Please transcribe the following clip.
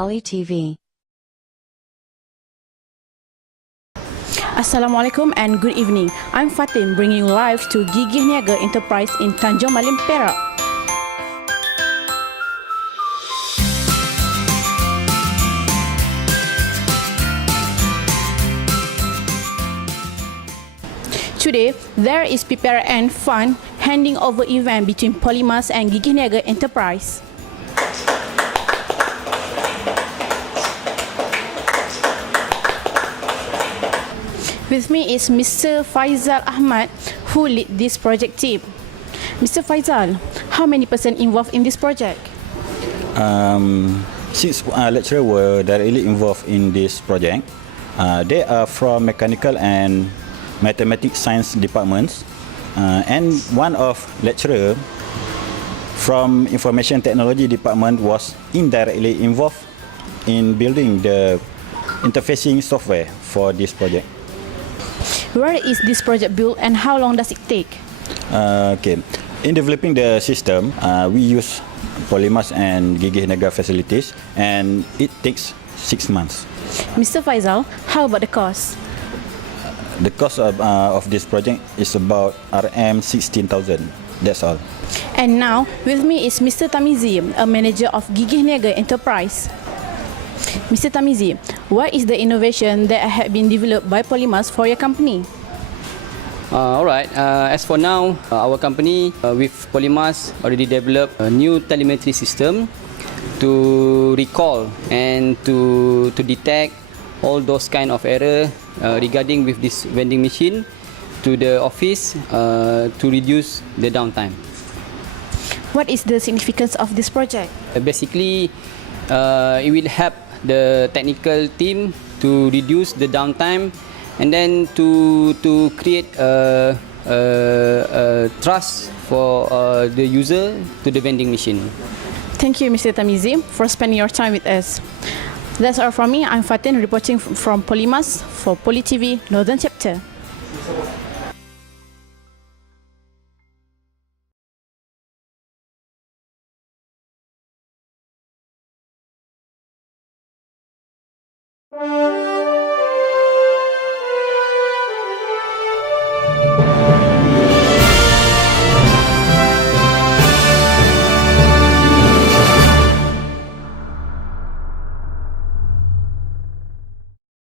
Poly TV. Assalamualaikum and good evening. I'm Fatin, bringing you live to Gigih Niaga EnterPrise in Tanjung Malim, Perak. Today, there is prepare and fun handing over event between POLIMAS and Gigih Niaga EnterPrise. With me is Mr. Faizal Ahmad, who lead this project team. Mr. Faizal, how many person involved in this project? Six lecturers were directly involved in this project. They are from mechanical and mathematics science departments, and one of lecturer from information technology department was indirectly involved in building the interfacing software for this project. Where is this project built and how long does it take? In developing the system, we use POLIMAS and Gigih Niaga facilities, and it takes 6 months. Mr. Faizal, how about the cost? The cost of this project is about RM 16,000. That's all. And now, with me is Mr. Tamizi, a manager of Gigih Niaga EnterPrise. Mr. Tamizi, what is the innovation that had been developed by POLIMAS for your company? Alright, as for now, our company with POLIMAS already developed a new telemetry system to recall and to detect all those kind of error regarding with this vending machine to the office to reduce the downtime. What is the significance of this project? Basically, it will help the technical team to reduce the downtime and then to create a trust for the user to the vending machine. Thank you, Mr. Tamizi, for spending your time with us. That's all from me. I'm Fatin, reporting from POLIMAS for Poly TV Northern Chapter.